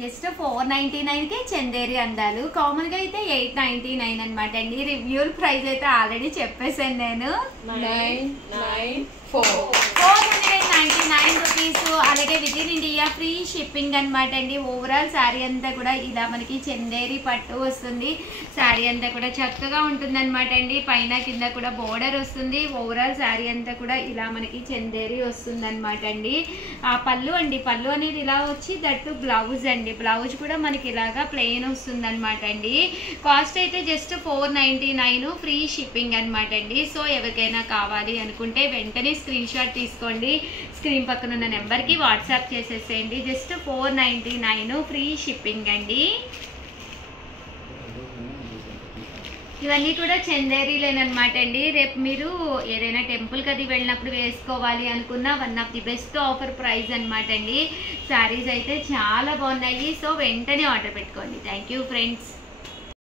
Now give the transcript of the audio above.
Just 499 కే చందేరి అందాలు. Common గా అయితే 899 అనమాట అండి. రివ్యూల్ ప్రైస్ అయితే ఆల్రెడీ చెప్పేసాను నేను. 499 రూపీస్. అలాగే with in India free shipping అనమాట అండి. ఓవరాల్ శారీ అంతా కూడా ఇలా మనకి చందేరి పట్టు వస్తుంది. శారీ అంతా కూడా చక్కగా ఉంటుంది అనమాట అండి. పైన కింద కూడా బోర్డర్ వస్తుంది. ఓవరాల్ శారీ అంతా కూడా ఇలా మనకి చందేరి వస్తుంది అనమాట అండి. ఆ పళ్ళు అండి, పళ్ళు అనేది ఇలా వచ్చి దట్టు బ్లౌజ్ అండి. బ్లౌజ్ కూడా మనకి ఇలాగా ప్లెయిన్ వస్తుంది అనమాట అండి. కాస్ట్ అయితే జస్ట్ 499 ఫ్రీ షిప్పింగ్ అనమాట అండి. సో ఎవరికైనా కావాలి అనుకుంటే వెంటనే స్క్రీన్ షాట్ తీసుకోండి. స్క్రీన్ పక్కన ఉన్న నెంబర్కి వాట్సాప్ చేసేసేయండి. జస్ట్ 499 ఫ్రీ షిప్పింగ్ అండి. ఇవన్నీ కూడా చందేరీలేనమాట అండి. రేపు మీరు ఏదైనా టెంపుల్కి అది వెళ్ళినప్పుడు వేసుకోవాలి అనుకున్న one of the best offer price అనమాట అండి. శారీస్ అయితే చాలా బాగున్నాయి. సో వెంటనే ఆర్డర్ పెట్టుకోండి. Thank you friends.